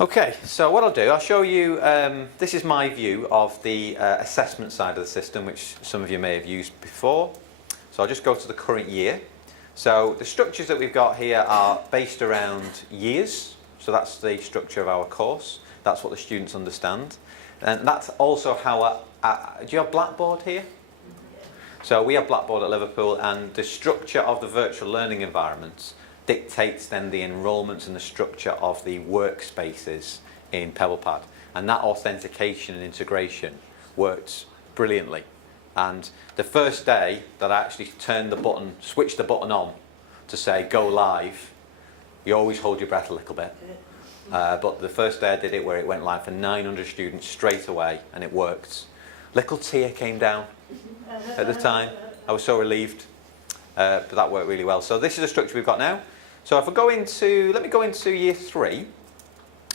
Okay, so what I'll do, I'll show you, this is my view of the assessment side of the system, which some of you may have used before. So I'll just go to the current year. So the structures that we've got here are based around years. So that's the structure of our course. That's what the students understand. And that's also how, do you have Blackboard here? So we have Blackboard at Liverpool, and the structure of the virtual learning environments dictates then the enrolments and the structure of the workspaces in PebblePad. And that authentication and integration works brilliantly. And the first day that I actually turned the button, switched the button on to say go live, you always hold your breath a little bit. But the first day I did it, where it went live for 900 students straight away, and it worked. Little tear came down at the time. I was so relieved, but that worked really well. So this is the structure we've got now. So if I go into, let me go into year 3.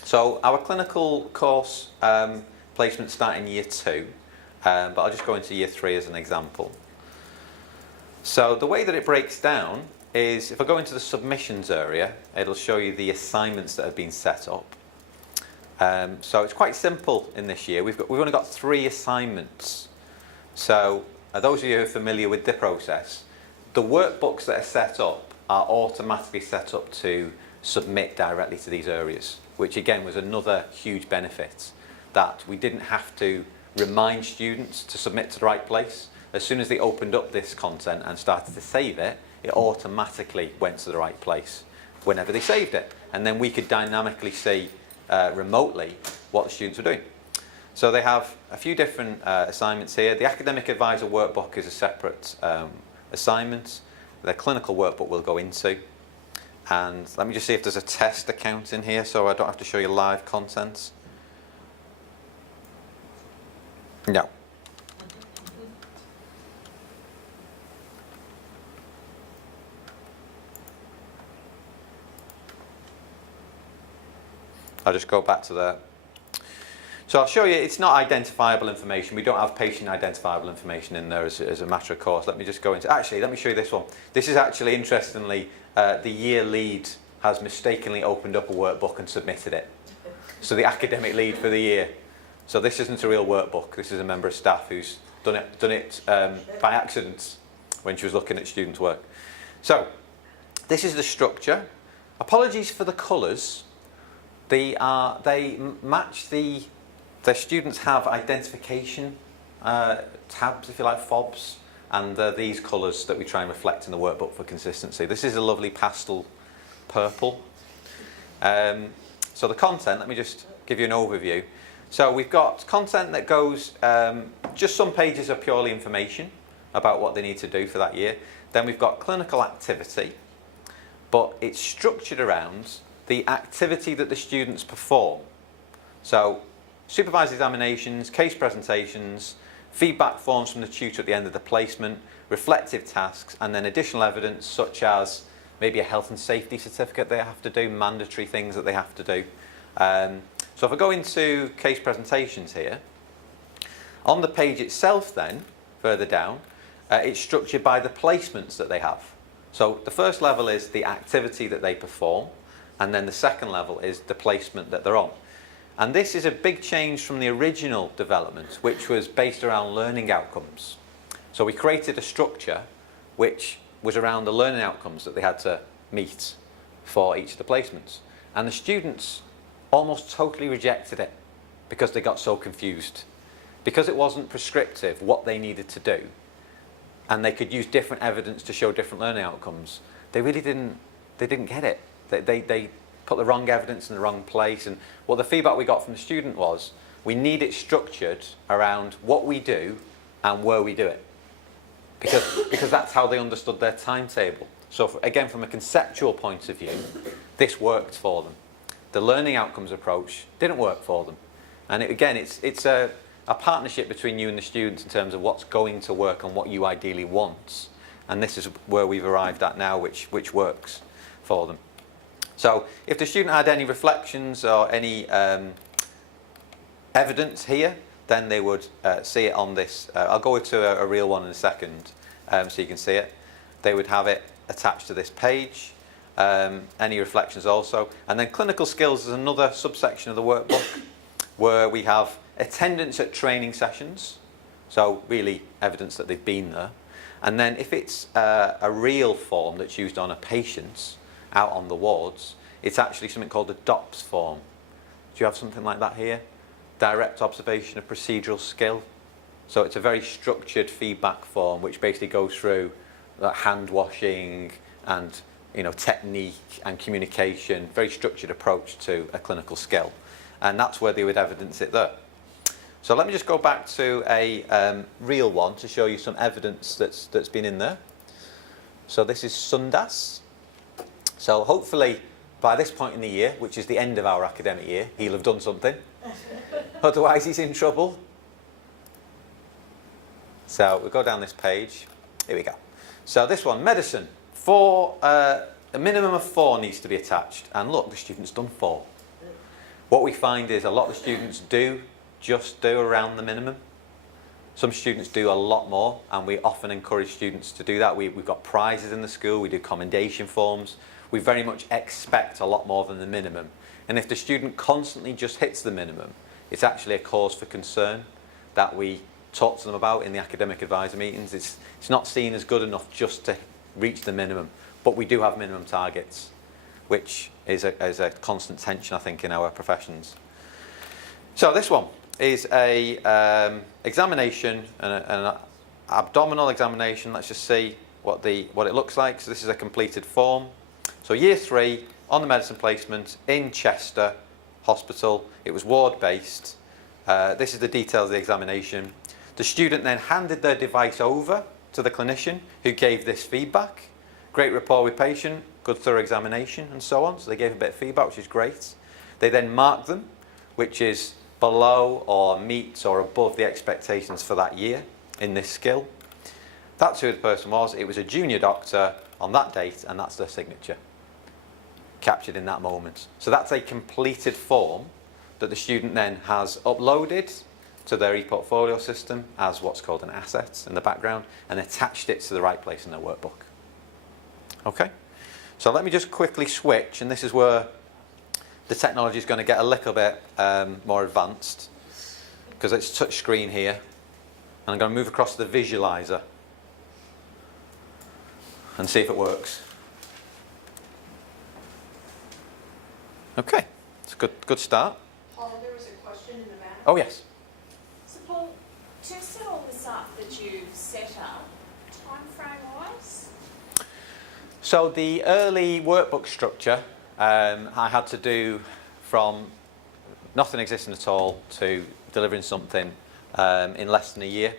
So our clinical course placements start in year 2, but I'll just go into year 3 as an example. So the way that it breaks down is, if I go into the submissions area, it'll show you the assignments that have been set up. So it's quite simple in this year. We've only got 3 assignments. So those of you who are familiar with the process, the workbooks that are set up are automatically set up to submit directly to these areas, which again was another huge benefit, that we didn't have to remind students to submit to the right place. As soon as they opened up this content and started to save it, it automatically went to the right place whenever they saved it. And then we could dynamically see remotely what the students were doing. So they have a few different assignments here. The Academic Advisor Workbook is a separate assignment. The clinical workbook we'll go into. And let me just see if there's a test account in here, so I don't have to show you live content. No. I'll just go back to there. So I'll show you, it's not identifiable information. We don't have patient identifiable information in there as a matter of course. Let me just go into, actually, let me show you this one. This is actually, interestingly, the year lead has mistakenly opened up a workbook and submitted it. So the academic lead for the year. So this isn't a real workbook. This is a member of staff who's done it by accident when she was looking at students' work. So this is the structure. Apologies for the colours. They match the students have identification tabs, if you like, fobs, and these colours that we try and reflect in the workbook for consistency. This is a lovely pastel purple. So the content, let me just give you an overview. So we've got content that goes, just some pages are purely information about what they need to do for that year. Then we've got clinical activity, but it's structured around the activity that the students perform. So supervised examinations, case presentations, feedback forms from the tutor at the end of the placement, reflective tasks, and then additional evidence such as maybe a health and safety certificate they have to do, mandatory things that they have to do. So if I go into case presentations here, on the page itself then, further down, it's structured by the placements that they have. So the first level is the activity that they perform, and then the second level is the placement that they're on. And this is a big change from the original development, which was based around learning outcomes. So we created a structure which was around the learning outcomes that they had to meet for each of the placements. And the students almost totally rejected it because they got so confused. Because it wasn't prescriptive what they needed to do, and they could use different evidence to show different learning outcomes, they really didn't get it. They put the wrong evidence in the wrong place. And what the feedback we got from the student was, we need it structured around what we do and where we do it. Because that's how they understood their timetable. So again, from a conceptual point of view, this worked for them. The learning outcomes approach didn't work for them. And again, it's a partnership between you and the students in terms of what's going to work and what you ideally want. And this is where we've arrived at now, which works for them. So if the student had any reflections or any evidence here, then they would see it on this. I'll go to a real one in a second so you can see it. They would have it attached to this page. Any reflections also. And then clinical skills is another subsection of the workbook where we have attendance at training sessions, so really evidence that they've been there. And then if it's a real form that's used on a patient out on the wards, it's actually something called a DOPS form. Do you have something like that here? Direct observation of procedural skill. So it's a very structured feedback form which basically goes through hand washing and technique and communication, very structured approach to a clinical skill. And that's where they would evidence it there. So let me just go back to a real one to show you some evidence that's been in there. So this is Sundas. So hopefully by this point in the year, which is the end of our academic year, he'll have done something. Otherwise he's in trouble. So we'll go down this page. Here we go. So this one, medicine. A minimum of 4 needs to be attached. And look, the student's done 4. What we find is a lot of the students just do around the minimum. Some students do a lot more, and we often encourage students to do that. We've got prizes in the school, we do commendation forms. We very much expect a lot more than the minimum. And if the student constantly just hits the minimum, it's actually a cause for concern that we talk to them about in the academic advisor meetings. It's not seen as good enough just to reach the minimum, but we do have minimum targets, which is a constant tension, I think, in our professions. So this one is a examination, an abdominal examination. Let's just see what it looks like. So this is a completed form. So year 3 on the medicine placement in Chester Hospital. It was ward-based. This is the details of the examination. The student then handed their device over to the clinician who gave this feedback. Great rapport with patient, good thorough examination and so on. So they gave a bit of feedback, which is great. They then marked them, which is below or meets or above the expectations for that year in this skill. That's who the person was. It was a junior doctor on that date, and that's their signature captured in that moment. So that's a completed form that the student then has uploaded to their e-portfolio system as what's called an asset in the background, and attached it to the right place in their workbook. Okay, so let me just quickly switch, and this is where the technology is going to get a little bit more advanced, because it's touch screen here, and I'm going to move across to the visualizer and see if it works. Okay, it's a good start. Paul, there was a question in the back. Oh yes. So Paul, to set all this up that you've set up, time frame wise? So the early workbook structure I had to do from nothing existing at all to delivering something in less than a year.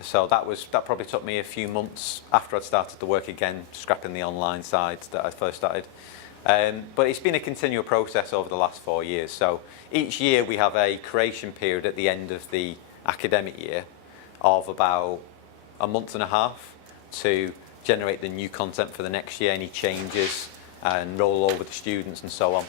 So that probably took me a few months after I'd started to work again, scrapping the online side that I first started. But it's been a continual process over the last 4 years. So each year we have a creation period at the end of the academic year of about a month and a half to generate the new content for the next year, any changes, and roll over the students and so on.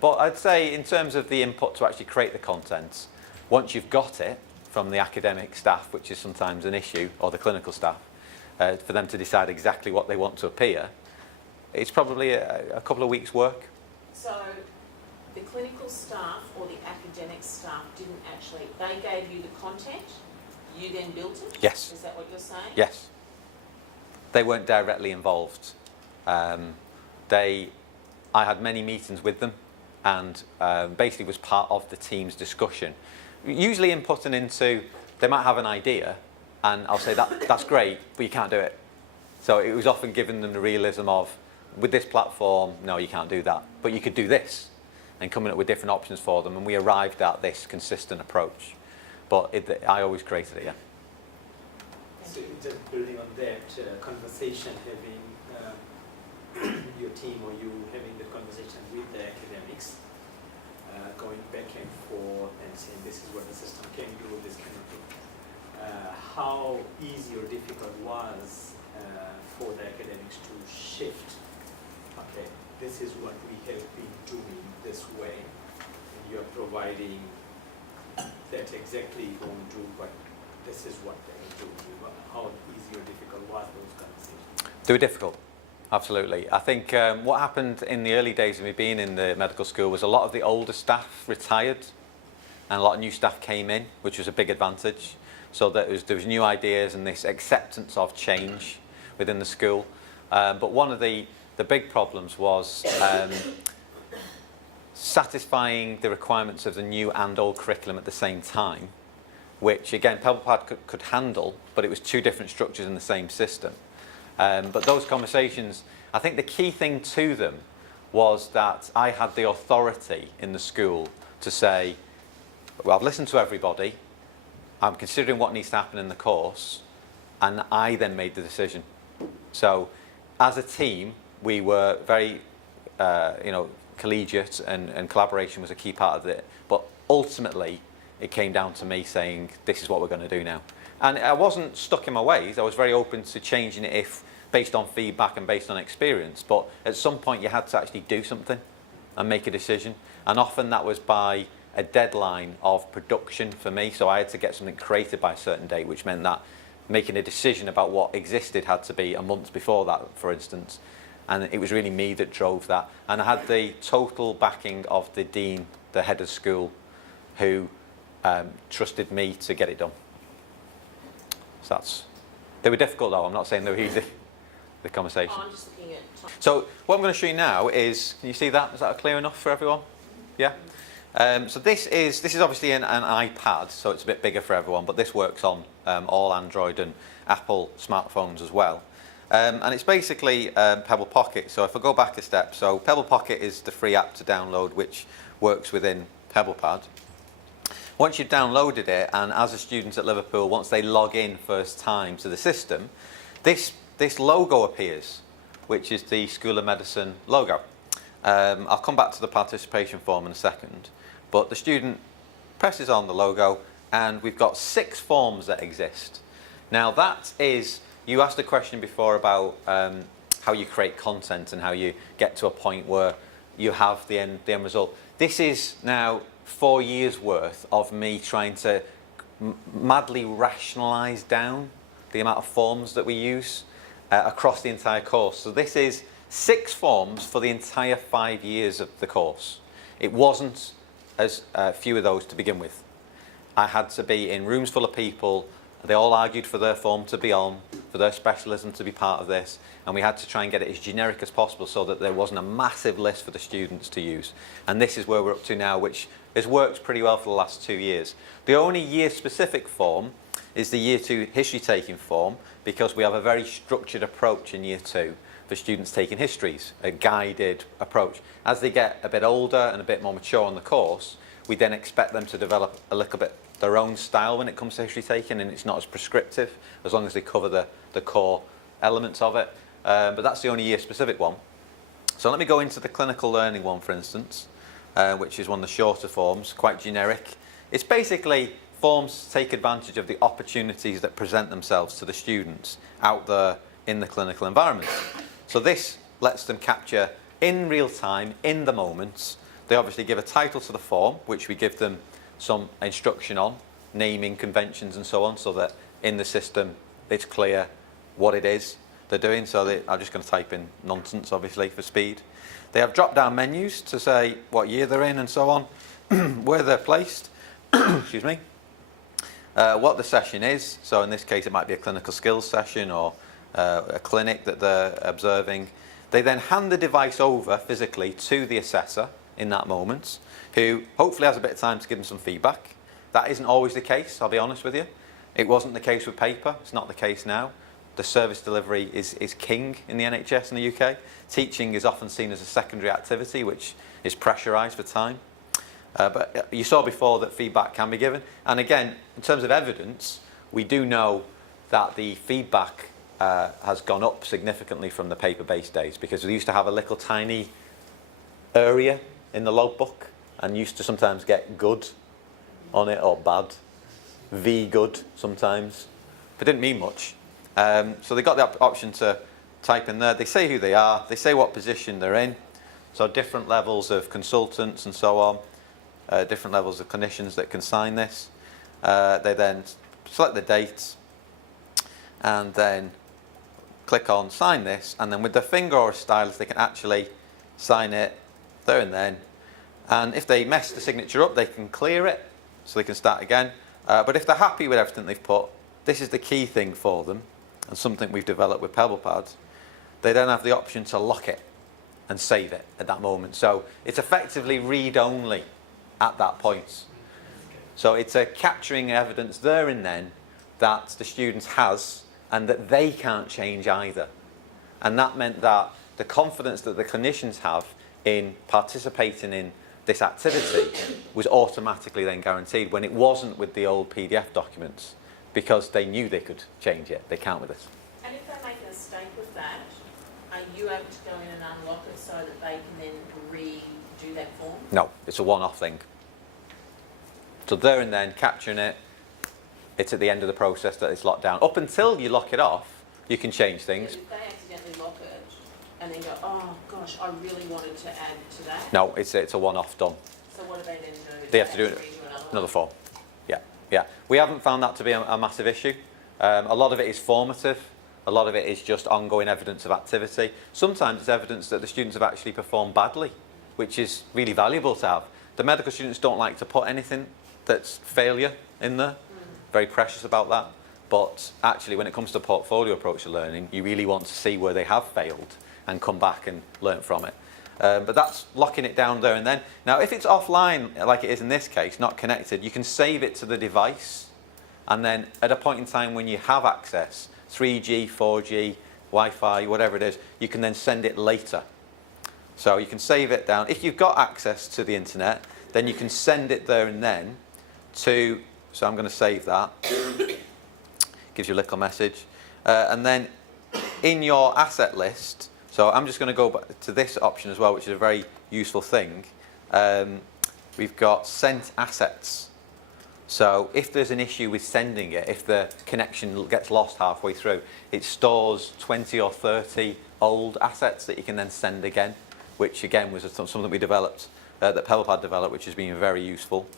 But I'd say in terms of the input to actually create the content, once you've got it from the academic staff, which is sometimes an issue, or the clinical staff, for them to decide exactly what they want to appear, it's probably a couple of weeks' work. So the clinical staff or the academic staff didn't actually, they gave you the content, you then built it? Yes. Is that what you're saying? Yes. They weren't directly involved. I had many meetings with them, and basically was part of the team's discussion. Usually inputting into, they might have an idea, and I'll say that's great, but you can't do it. So it was often giving them the realism of, with this platform, no, you can't do that, but you could do this, and coming up with different options for them, and we arrived at this consistent approach. But I always created it, yeah. So just building on that conversation, having your team or you having the conversation with the academics, going back and forth and saying this is what the system can do, this kind of thing. How easy or difficult was for the academics to shift? Okay, this is what we have been doing this way, and you're providing that exactly don't do, but this is what they do. How easy or difficult was those conversations? They were difficult. Absolutely. I think what happened in the early days of me being in the medical school was a lot of the older staff retired and a lot of new staff came in, which was a big advantage. So there was new ideas and this acceptance of change within the school. But one of the big problems was satisfying the requirements of the new and old curriculum at the same time, which again PebblePad could handle, but it was two different structures in the same system. But those conversations, I think the key thing to them was that I had the authority in the school to say, well, I've listened to everybody, I'm considering what needs to happen in the course, and I then made the decision. So as a team, we were very, collegiate, and collaboration was a key part of it. But ultimately, it came down to me saying, this is what we're going to do now. And I wasn't stuck in my ways. I was very open to changing it if based on feedback and based on experience. But at some point, you had to actually do something and make a decision. And often that was by a deadline of production for me. So I had to get something created by a certain date, which meant that making a decision about what existed had to be a month before that, for instance. And it was really me that drove that. And I had the total backing of the dean, the head of school, who trusted me to get it done. So they were difficult though, I'm not saying they were easy, the conversation. I'm just looking at time. So what I'm going to show you now is, can you see that? Is that clear enough for everyone? Yeah? So this is obviously an iPad, so it's a bit bigger for everyone, but this works on all Android and Apple smartphones as well. And it's basically Pebble Pocket. So if I go back a step, so Pebble Pocket is the free app to download, which works within PebblePad. Once you've downloaded it, and as a student at Liverpool, once they log in first time to the system, this logo appears, which is the School of Medicine logo. I'll come back to the participation form in a second, but the student presses on the logo, and we've got 6 forms that exist. Now that is, you asked a question before about how you create content and how you get to a point where you have the end result. This is now 4 years worth of me trying to madly rationalise down the amount of forms that we use across the entire course. So this is 6 forms for the entire 5 years of the course. It wasn't as few of those to begin with. I had to be in rooms full of people. They all argued for their form to be on, for their specialism to be part of this, and we had to try and get it as generic as possible so that there wasn't a massive list for the students to use. And this is where we're up to now, which has worked pretty well for the last 2 years. The only year-specific form is the Year 2 history taking form, because we have a very structured approach in Year 2 for students taking histories, a guided approach. As they get a bit older and a bit more mature on the course, we then expect them to develop a little bit their own style when it comes to history taking, and it's not as prescriptive as long as they cover the core elements of it. But that's the only year-specific one. So let me go into the clinical learning one, for instance, which is one of the shorter forms, quite generic. It's basically forms to take advantage of the opportunities that present themselves to the students out there in the clinical environment. So this lets them capture in real time, in the moment. They obviously give a title to the form, which we give them some instruction on, naming conventions and so on, so that in the system it's clear what it is they're doing. So I'm just going to type in nonsense, obviously, for speed. They have drop-down menus to say what year they're in and so on, where they're placed, excuse me, what the session is. So in this case, it might be a clinical skills session or a clinic that they're observing. They then hand the device over physically to the assessor in that moment, who hopefully has a bit of time to give them some feedback. That isn't always the case, I'll be honest with you. It wasn't the case with paper, it's not the case now. The service delivery is king in the NHS in the UK. Teaching is often seen as a secondary activity, which is pressurised for time. But you saw before that feedback can be given. And again, in terms of evidence, we do know that the feedback has gone up significantly from the paper-based days, because we used to have a little tiny area in the logbook and used to sometimes get good on it or bad, V good sometimes, but didn't mean much. So they got the option to type in there. They say who they are, they say what position they're in, so different levels of consultants and so on, different levels of clinicians that can sign this. They then select the date and then click on sign this, and then with their finger or a stylus they can actually sign it there and then. And if they mess the signature up, they can clear it, so they can start again. But if they're happy with everything they've put, this is the key thing for them, and something we've developed with PebblePad. They then have the option to lock it and save it at that moment. So it's effectively read-only at that point. So it's capturing evidence there and then that the student has and that they can't change either. And that meant that the confidence that the clinicians have in participating in this activity was automatically then guaranteed, when it wasn't with the old PDF documents, because they knew they could change it. They can't with this. And if they make a mistake with that, are you able to go in and unlock it so that they can then redo that form? No, it's a one-off thing. So there and then, capturing it, it's at the end of the process that it's locked down. Up until you lock it off, you can change things. If they accidentally lock it and then go, oh gosh, I really wanted to add to that. No, it's a one-off done. So what do they then do? They have to do it another form. Yeah. We haven't found that to be a massive issue. A lot of it is formative. A lot of it is just ongoing evidence of activity. Sometimes it's evidence that the students have actually performed badly, which is really valuable to have. The medical students don't like to put anything that's failure in there. Very precious about that. But actually, when it comes to portfolio approach to learning, you really want to see where they have failed and come back and learn from it. But that's locking it down there and then. Now, if it's offline, like it is in this case, not connected, you can save it to the device. And then at a point in time when you have access, 3G, 4G, Wi-Fi, whatever it is, you can then send it later. So you can save it down. If you've got access to the internet, then you can send it there and then to, so I'm going to save that. Gives you a little message. And then in your asset list, so I'm just going to go back to this option as well, which is a very useful thing. We've got sent assets. So if there's an issue with sending it, if the connection gets lost halfway through, it stores 20 or 30 old assets that you can then send again, which again was something we developed, that PebblePad developed, which has been very useful.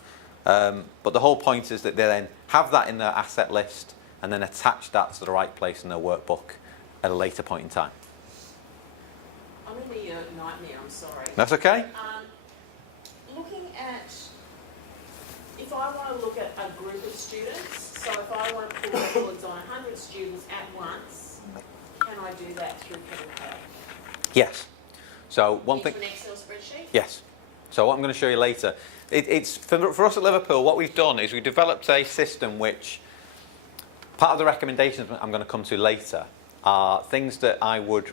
But the whole point is that they then have that in their asset list and then attach that to the right place in their workbook at a later point in time. I'm in the nightmare, I'm sorry. That's okay? Looking at, if I want to look at a group of students, so if I want to pull records on 100 students at once, can I do that through PebblePad? Yes. So one thing. Into an Excel spreadsheet? Yes. So what I'm going to show you later, it's for us at Liverpool, what we've done is we've developed a system which, part of the recommendations I'm going to come to later, are things that I would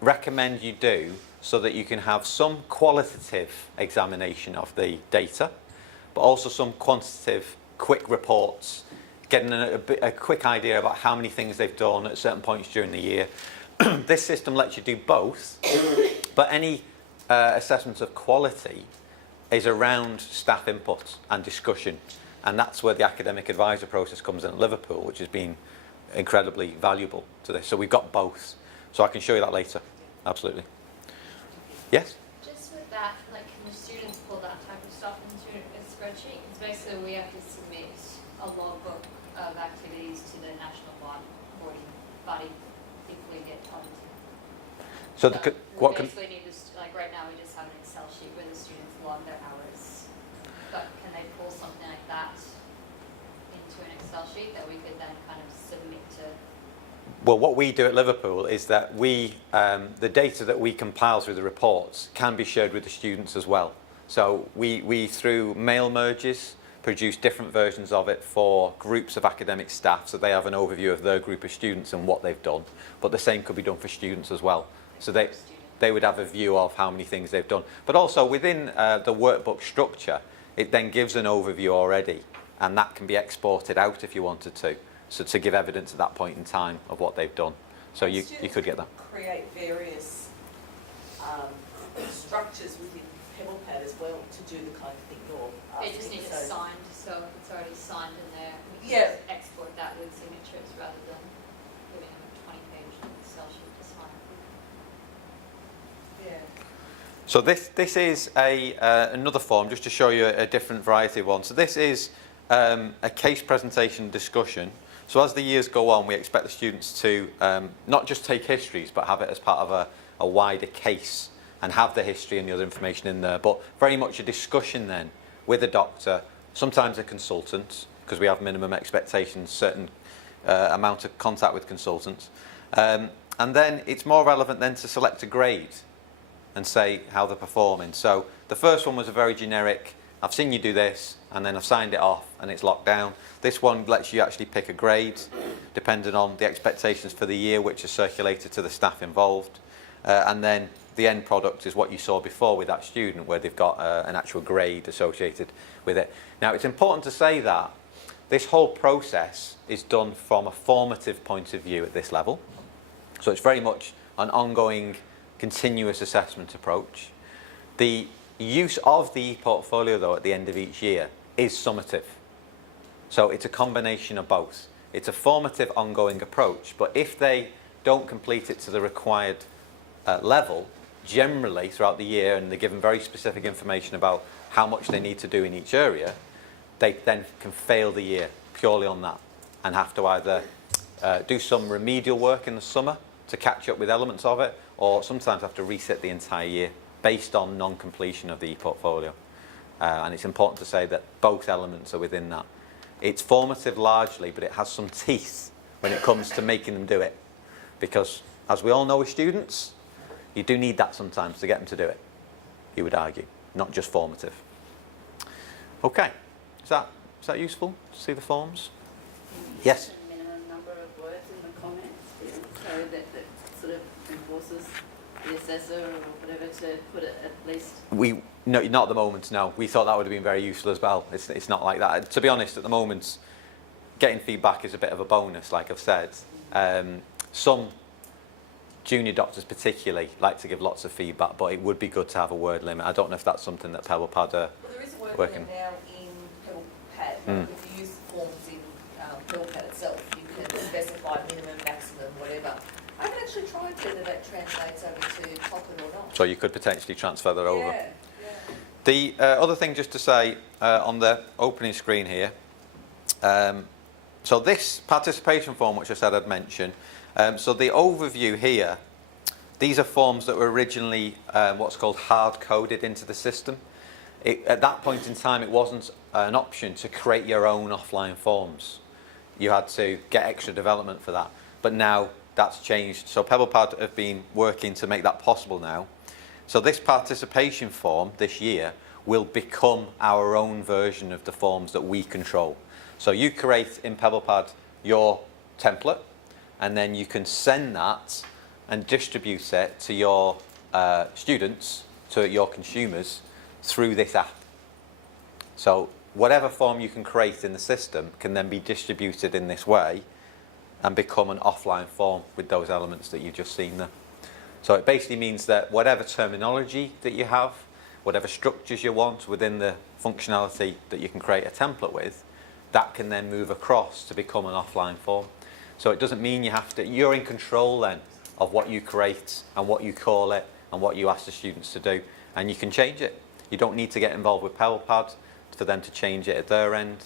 recommend you do so that you can have some qualitative examination of the data, but also some quantitative quick reports, getting a quick idea about how many things they've done at certain points during the year. This system lets you do both, but any assessment of quality is around staff input and discussion, and that's where the academic advisor process comes in at Liverpool, which has been incredibly valuable to this. So we've got both, so I can show you that later. Absolutely. Yes? Just with that, like, can the students pull that type of stuff into a spreadsheet? It's basically we have to submit a logbook of activities to the national body if we get audited. So we basically need this, like right now we just have an Excel sheet where the students log their hours. But can they pull something like that into an Excel sheet that we could then kind of submit to? Well, what we do at Liverpool is that the data that we compile through the reports can be shared with the students as well. So we through mail merges, produce different versions of it for groups of academic staff, so they have an overview of their group of students and what they've done. But the same could be done for students as well. So they would have a view of how many things they've done. But also within the workbook structure, it then gives an overview already, and that can be exported out if you wanted to. So to give evidence at that point in time of what they've done. So you could get that. Create various structures within PebblePad as well to do the kind of thing you're asking. It just needs it signed, so if it's already signed in there, we can Yeah. just export that with signatures rather than giving them a 20-page Excel sheet to sign. Yeah. So this is another form, just to show you a different variety of ones. So this is a case presentation discussion. So as the years go on, we expect the students to not just take histories, but have it as part of a wider case and have the history and the other information in there, but very much a discussion then with a doctor, sometimes a consultant, because we have minimum expectations, certain amount of contact with consultants. And then it's more relevant then to select a grade and say how they're performing. So the first one was a very generic, I've seen you do this, and then I've signed it off and it's locked down. This one lets you actually pick a grade depending on the expectations for the year, which are circulated to the staff involved. And then the end product is what you saw before with that student, where they've got an actual grade associated with it. Now, it's important to say that this whole process is done from a formative point of view at this level. So it's very much an ongoing, continuous assessment approach. The use of the e-portfolio, though, at the end of each year is summative. So it's a combination of both. It's a formative, ongoing approach, but if they don't complete it to the required level, generally throughout the year, and they're given very specific information about how much they need to do in each area, they then can fail the year purely on that and have to either do some remedial work in the summer to catch up with elements of it, or sometimes have to reset the entire year based on non-completion of the e-portfolio. And it's important to say that both elements are within that. It's formative largely, but it has some teeth when it comes to making them do it. Because, as we all know with students, you do need that sometimes to get them to do it, you would argue, not just formative. Okay, is that useful to see the forms? Yes? Minimum number of words in the comments, so that sort of enforces the assessor or whatever to put it at least. No, not at the moment, no. We thought that would have been very useful as well. It's not like that. To be honest, at the moment, getting feedback is a bit of a bonus, like I've said. Some junior doctors particularly like to give lots of feedback, but it would be good to have a word limit. I don't know if that's something that PebblePad are Well, there is a word working. limit now in PebblePad. If you use the forms in PebblePad itself, you can specify minimum, maximum, whatever. I haven't actually tried whether that translates over to Pocket or not. So you could potentially transfer that over. Yeah. The other thing just to say on the opening screen here, so this participation form, which I said I'd mention, so the overview here, these are forms that were originally what's called hard-coded into the system. At that point in time, it wasn't an option to create your own offline forms. You had to get extra development for that. But now that's changed. So PebblePad have been working to make that possible now. So this participation form this year will become our own version of the forms that we control. So you create in PebblePad your template, and then you can send that and distribute it to your students, to your consumers, through this app. So whatever form you can create in the system can then be distributed in this way and become an offline form with those elements that you've just seen there. So it basically means that whatever terminology that you have, whatever structures you want within the functionality that you can create a template with, that can then move across to become an offline form. So it doesn't mean you have to, you're in control then of what you create and what you call it and what you ask the students to do, and you can change it. You don't need to get involved with PebblePad for them to change it at their end.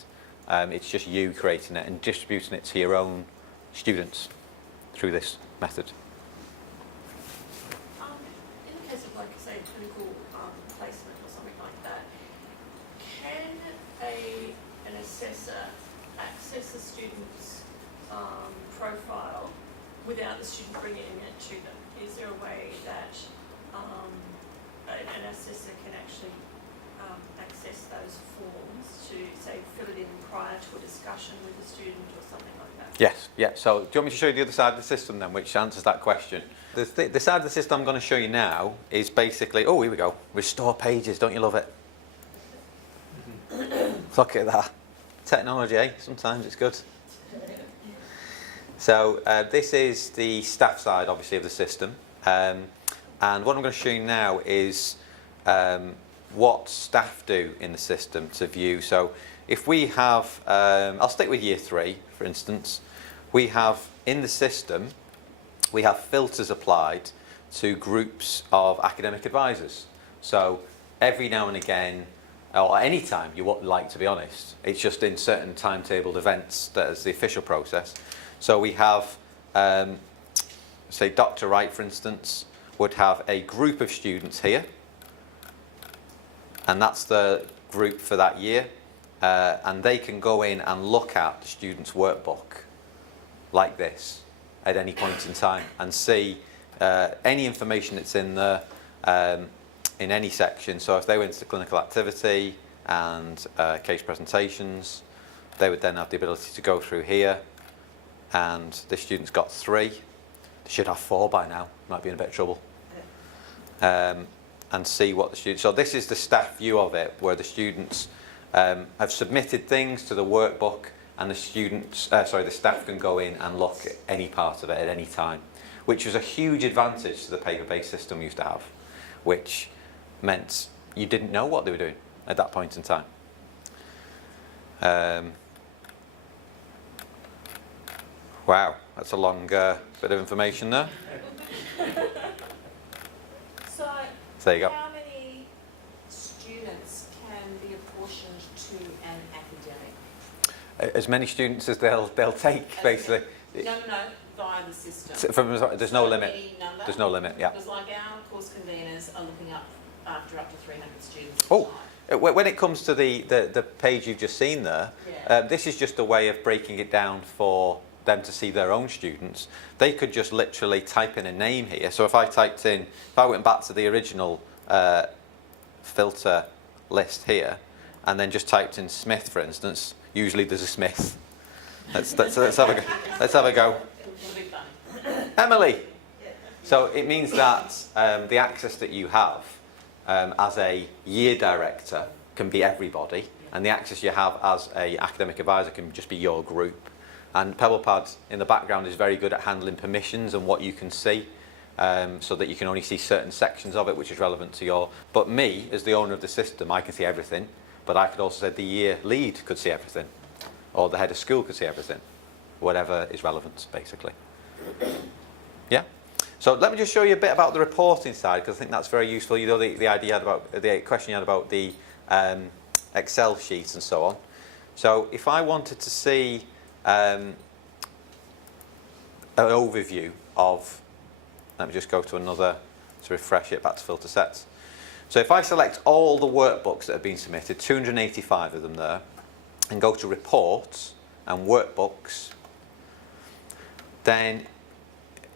It's just you creating it and distributing it to your own students through this method. In the case of, like, say, clinical placement or something like that, can an assessor access a student's profile without the student bringing it to them? Is there a way that an assessor can actually access those forms to, say, fill it in prior to a discussion with the student or something like that? Yes, yeah. So do you want me to show you the other side of the system then, which answers that question? The side of the system I'm going to show you now is basically, oh, here we go, restore pages. Don't you love it? Look at that. Technology, eh? Sometimes it's good. So this is the staff side, obviously, of the system. And what I'm going to show you now is what staff do in the system to view. So if we have, I'll stick with year 3, for instance. We have, in the system, we have filters applied to groups of academic advisors. So every now and again, or any time you would like, to be honest. It's just in certain timetabled events that is the official process. So we have, say, Dr. Wright, for instance, would have a group of students here, and that's the group for that year, and they can go in and look at the student's workbook like this at any point in time and see any information that's in there in any section. So if they went to clinical activity and case presentations, they would then have the ability to go through here, and the student's got 3. They should have 4 by now, might be in a bit of trouble. And see what the students, so this is the staff view of it, where the students have submitted things to the workbook, and the students, the staff can go in and look at any part of it at any time, which was a huge advantage to the paper-based system we used to have, which meant you didn't know what they were doing at that point in time. Wow, that's a long bit of information there. So, There you go. how many students can be apportioned to an academic? As many students as they'll take, basically. No, via the system. There's no So limit. any number? There's no limit, yeah. Because like our course conveners are looking after up to 300 students. Oh, when it comes to the page you've just seen there, Yeah. this is just a way of breaking it down for them to see their own students. They could just literally type in a name here. So if I went back to the original filter list here, and then just typed in Smith, for instance, usually there's a Smith. Let's have a go. Let's have a go. It'll be fun. Emily. So it means that the access that you have as a year director can be everybody, and the access you have as an academic advisor can just be your group. And PebblePad in the background is very good at handling permissions and what you can see, so that you can only see certain sections of it which is relevant to your. But me, as the owner of the system, I can see everything, but I could also say the year lead could see everything, or the head of school could see everything, whatever is relevant, basically. Yeah? So let me just show you a bit about the reporting side, because I think that's very useful. You know, the idea about the question you had about the Excel sheets and so on. So if I wanted to see an overview of, let me just go to another to refresh it, back to filter sets. So if I select all the workbooks that have been submitted, 285 of them there, and go to reports and workbooks, then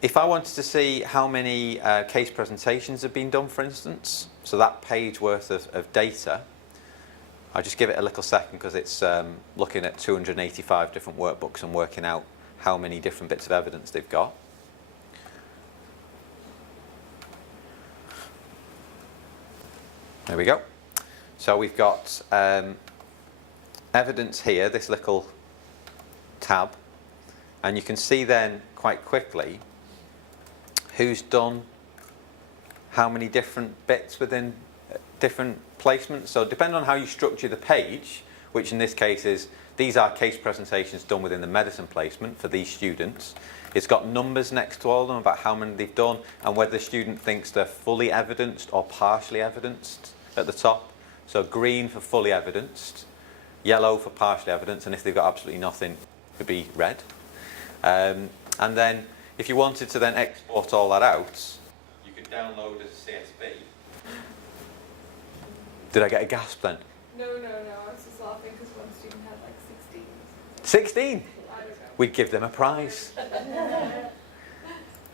if I wanted to see how many case presentations have been done, for instance, so that page worth of data, I'll just give it a little second, because it's looking at 285 different workbooks and working out how many different bits of evidence they've got. There we go. So we've got evidence here, this little tab, and you can see then quite quickly who's done how many different bits within different placements. So depending on how you structure the page, which in this case is, these are case presentations done within the medicine placement for these students. It's got numbers next to all of them about how many they've done and whether the student thinks they're fully evidenced or partially evidenced at the top. So green for fully evidenced, yellow for partially evidenced, and if they've got absolutely nothing, it would be red. And then if you wanted to then export all that out, you could download as a CSV. Did I get a gasp then? No, I was just laughing because one student had like 16. 16? I don't know. We'd give them a prize.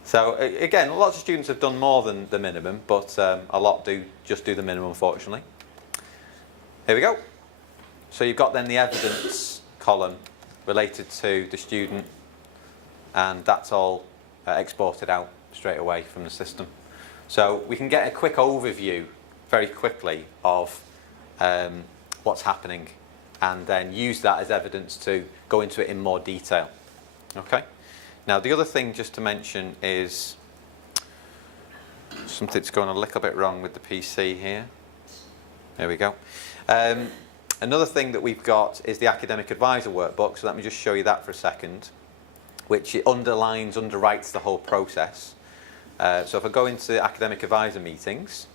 So again, lots of students have done more than the minimum, but a lot do just do the minimum, unfortunately. Here we go. So you've got then the evidence column related to the student, and that's all exported out straight away from the system. So we can get a quick overview very quickly of what's happening, and then use that as evidence to go into it in more detail. Okay. Now the other thing just to mention is something's going a little bit wrong with the PC here. There we go. Another thing that we've got is the academic advisor workbook. So let me just show you that for a second, which it underwrites the whole process. So if I go into academic advisor meetings,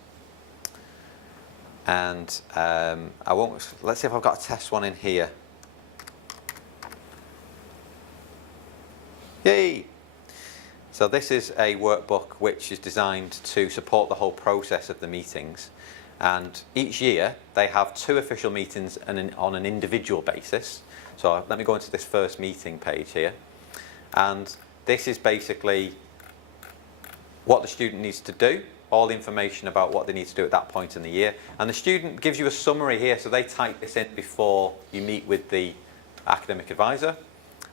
And I won't, let's see if I've got a test one in here. Yay! So this is a workbook which is designed to support the whole process of the meetings. And each year they have 2 official meetings on an individual basis. So let me go into this first meeting page here. And this is basically what the student needs to do, all the information about what they need to do at that point in the year. And the student gives you a summary here, so they type this in before you meet with the academic advisor.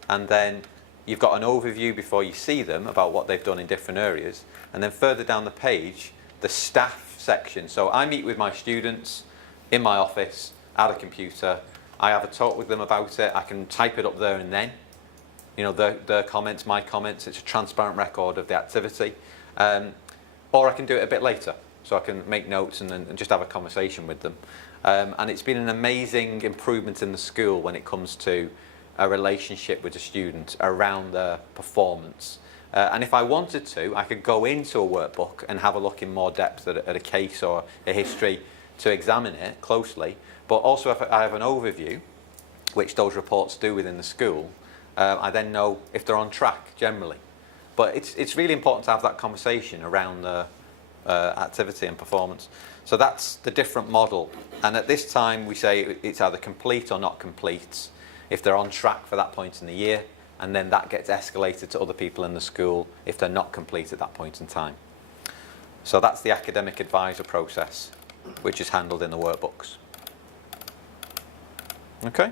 And then you've got an overview before you see them about what they've done in different areas. And then further down the page, the staff section. So I meet with my students in my office at a computer. I have a talk with them about it. I can type it up there and then. You know, their comments, my comments. It's a transparent record of the activity. Or I can do it a bit later. So I can make notes and just have a conversation with them. And it's been an amazing improvement in the school when it comes to a relationship with the student around their performance. And if I wanted to, I could go into a workbook and have a look in more depth at a case or a history to examine it closely. But also if I have an overview, which those reports do within the school, I then know if they're on track generally. But it's really important to have that conversation around the activity and performance. So that's the different model. And at this time we say it's either complete or not complete, if they're on track for that point in the year, and then that gets escalated to other people in the school if they're not complete at that point in time. So that's the academic advisor process, which is handled in the workbooks. Okay?